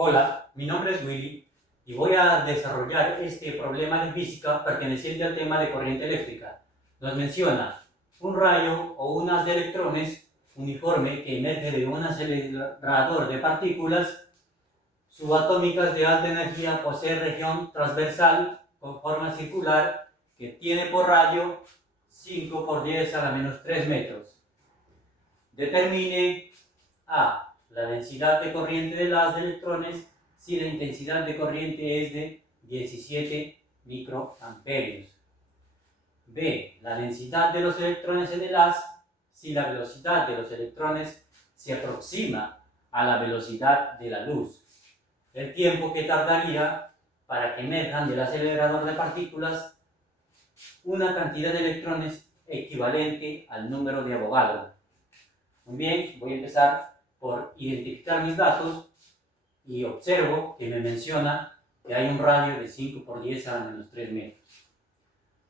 Hola, mi nombre es Willy y voy a desarrollar este problema de física perteneciente al tema de corriente eléctrica. Nos menciona un rayo o un haz de electrones uniforme que emerge de un acelerador de partículas subatómicas de alta energía. Posee región transversal con forma circular que tiene por radio 5 por 10 a la menos 3 metros. Determine A. La densidad de corriente del haz de electrones si la intensidad de corriente es de 17 microamperios. B. La densidad de los electrones en el haz si la velocidad de los electrones se aproxima a la velocidad de la luz. El tiempo que tardaría para que emerjan del acelerador de partículas una cantidad de electrones equivalente al número de Avogadro. Muy bien, voy a empezar por identificar mis datos y observo que me menciona que hay un radio de 5 por 10 a la menos 3 metros.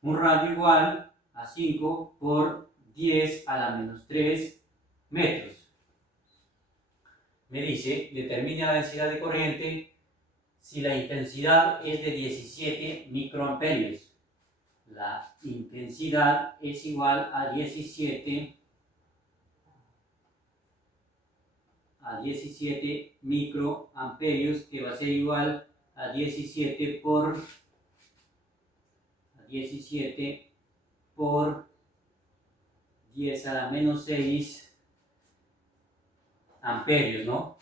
Un radio igual a 5 por 10 a la menos 3 metros. Me dice, determina la densidad de corriente si la intensidad es de 17 microamperios. La intensidad es igual a 17 microamperios, que va a ser igual a 17 por 10 a la menos 6 amperios, ¿no?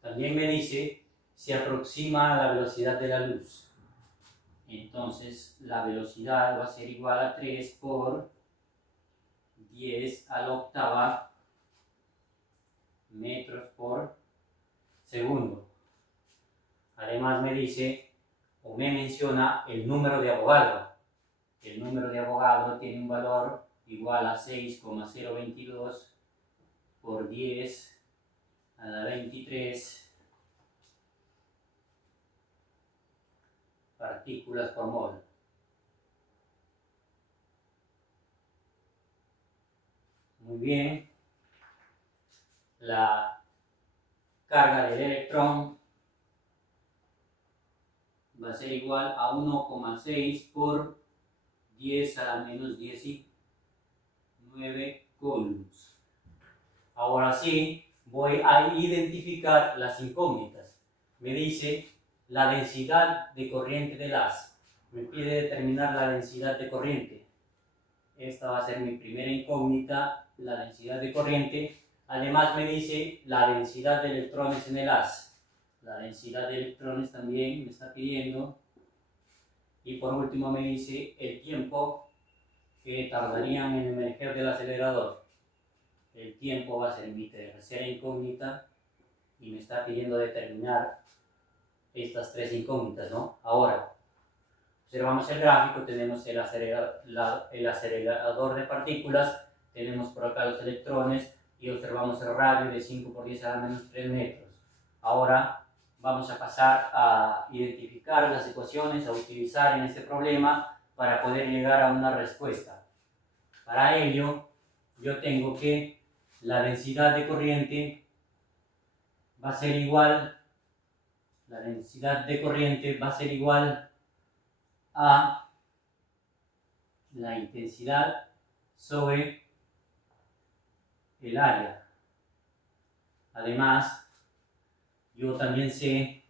También me dice se aproxima a la velocidad de la luz. Entonces la velocidad va a ser igual a 3 por 10 a la octava metros por segundo. Además me dice o me menciona el número de Avogadro. El número de Avogadro tiene un valor igual a 6,022 por 10 a la 23 partículas por mol. Muy bien. La carga del electrón va a ser igual a 1,6 por 10 a la menos 19 coulombs. Ahora sí, voy a identificar las incógnitas. Me dice la densidad de corriente del haz. Me pide determinar la densidad de corriente. Esta va a ser mi primera incógnita, la densidad de corriente. Además me dice la densidad de electrones en el haz. La densidad de electrones también me está pidiendo. Y por último me dice el tiempo que tardarían en emerger del acelerador. El tiempo va a ser mi tercera incógnita y me está pidiendo determinar estas tres incógnitas, ¿no? Ahora, observamos el gráfico, tenemos el acelerador de partículas, tenemos por acá los electrones y observamos el radio de 5 por 10 a la menos 3 metros. Ahora vamos a pasar a identificar las ecuaciones a utilizar en este problema para poder llegar a una respuesta. Para ello, yo tengo que la densidad de corriente va a ser igual, a la intensidad sobre el área. Además, yo también sé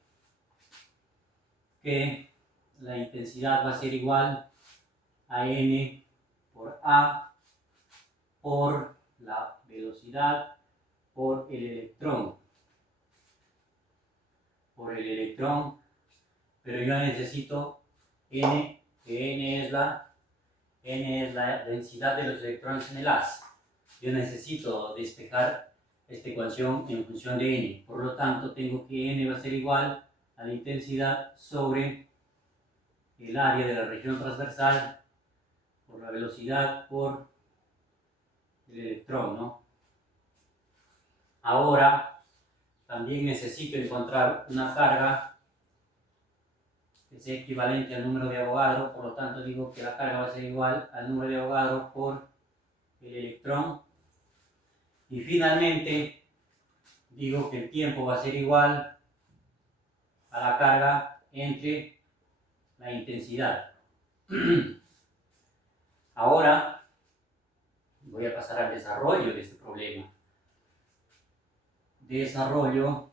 que la intensidad va a ser igual a N por A por la velocidad por el electrón. Pero yo necesito N, que N es la densidad de los electrones en el haz. Yo necesito despejar esta ecuación en función de N. Por lo tanto, tengo que N va a ser igual a la intensidad sobre el área de la región transversal por la velocidad por el electrón, ¿no? Ahora, también necesito encontrar una carga que sea equivalente al número de Avogadro. Por lo tanto, digo que la carga va a ser igual al número de Avogadro por el electrón. Y finalmente, digo que el tiempo va a ser igual a la carga entre la intensidad. Ahora voy a pasar al desarrollo de este problema. Desarrollo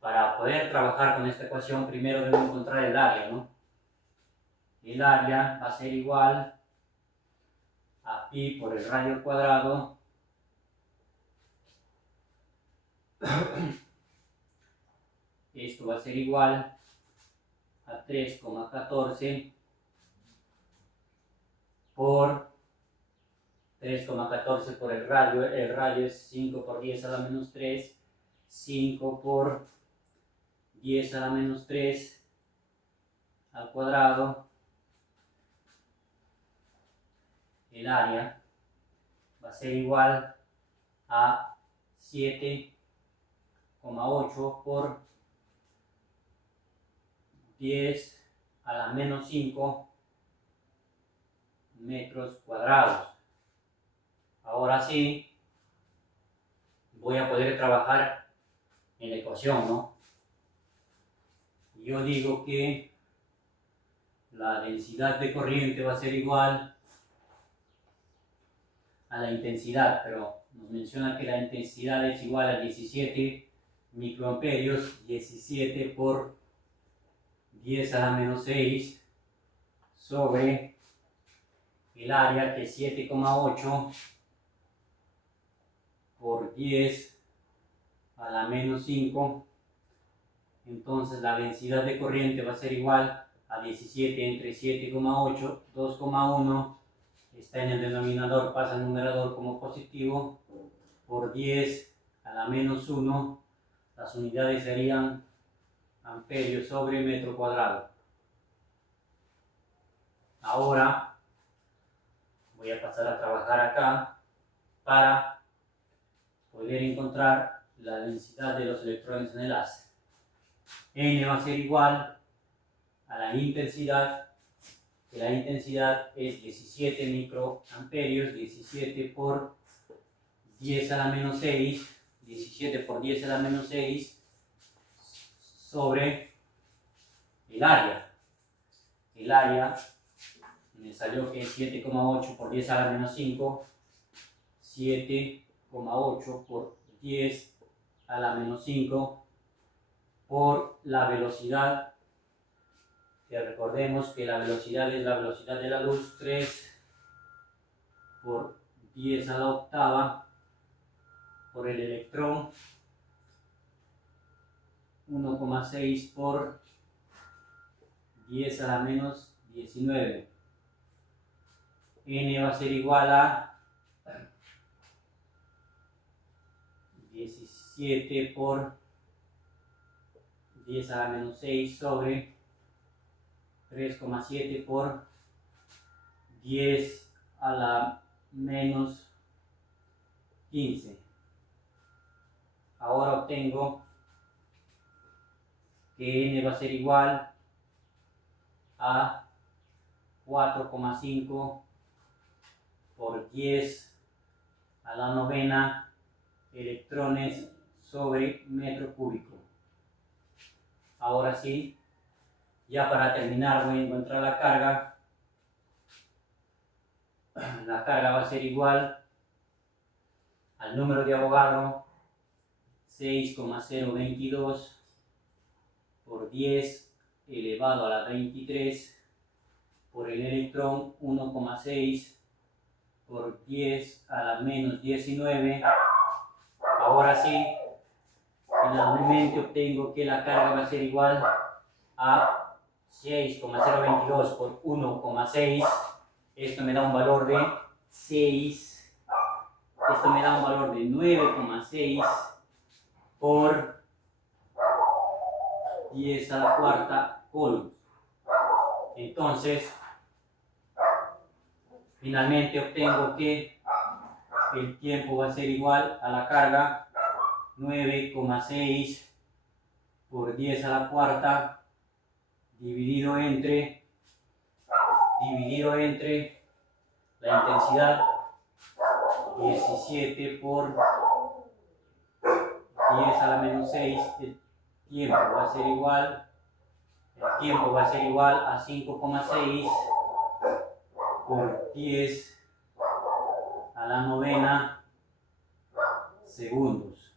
para poder trabajar con esta ecuación primero debo encontrar el área, ¿no? El área va a ser igual a pi por el radio al cuadrado esto va a ser igual a 3,14 por 3,14 por el radio es 5 por 10 a la menos 3, 5 por 10 a la menos 3 al cuadrado. El área va a ser igual a 7,8 por 10 a la menos 5 metros cuadrados. Ahora sí voy a poder trabajar en la ecuación, ¿no? Yo digo que la densidad de corriente va a ser igual a la intensidad, pero nos menciona que la intensidad es igual a 17 microamperios, 17 por 10 a la menos 6 sobre el área que es 7,8 por 10 a la menos 5. Entonces la densidad de corriente va a ser igual a 17 entre 7,8, 2,1 está en el denominador, pasa al numerador como positivo, por 10 a la menos 1, las unidades serían amperios sobre metro cuadrado. Ahora voy a pasar a trabajar acá para poder encontrar la densidad de los electrones en el haz. N va a ser igual a la intensidad, que la intensidad es 17 microamperios, 17 por 10 a la menos 6, 17 por 10 a la menos 6 sobre el área. El área me salió que es 7,8 por 10 a la menos 5, 7,8 por 10 a la menos 5 por la velocidad, que recordemos que la velocidad es la velocidad de la luz, 3 por 10 a la octava por el electrón, 1,6 por 10 a la menos 19. N va a ser igual a 17 por 10 a la menos 6 sobre 3,7 por 10 a la menos 15. Ahora obtengo que N va a ser igual a 4,5 por 10 a la novena electrones sobre metro cúbico. Ahora sí, ya para terminar voy a encontrar la carga. La carga va a ser igual al número de Avogadro 6,022 por 10 elevado a la 23 por el electrón 1,6 por 10 a la menos 19. Ahora sí, finalmente obtengo que la carga va a ser igual a 6,022 por 1,6. Esto me da un valor de 6. Esto me da un valor de 9,6 por 10 a la cuarta coulombs. Entonces, finalmente obtengo que el tiempo va a ser igual a la carga 9,6 por 10 a la cuarta dividido entre la intensidad 17 por 10 a la menos 6, el tiempo va a ser igual a 5,6 por 10 a la novena segundos.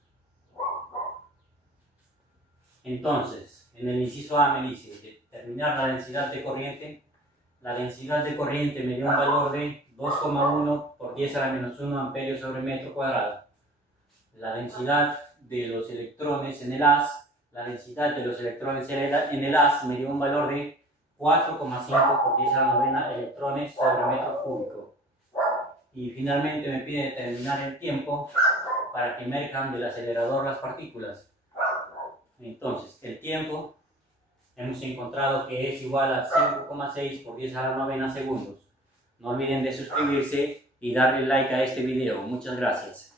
Entonces, en el inciso A me dice determinar la densidad de corriente. La densidad de corriente me dio un valor de 2,1 por 10 a la menos 1 amperios sobre metro cuadrado. La densidad de los electrones en el haz, en el haz me dio un valor de 4,5 por 10 a la novena electrones sobre metro cúbico. Y finalmente me pide determinar el tiempo para que emerjan del acelerador las partículas. Entonces, el tiempo hemos encontrado que es igual a 5,6 por 10 a la novena segundos. No olviden de suscribirse y darle like a este video. Muchas gracias.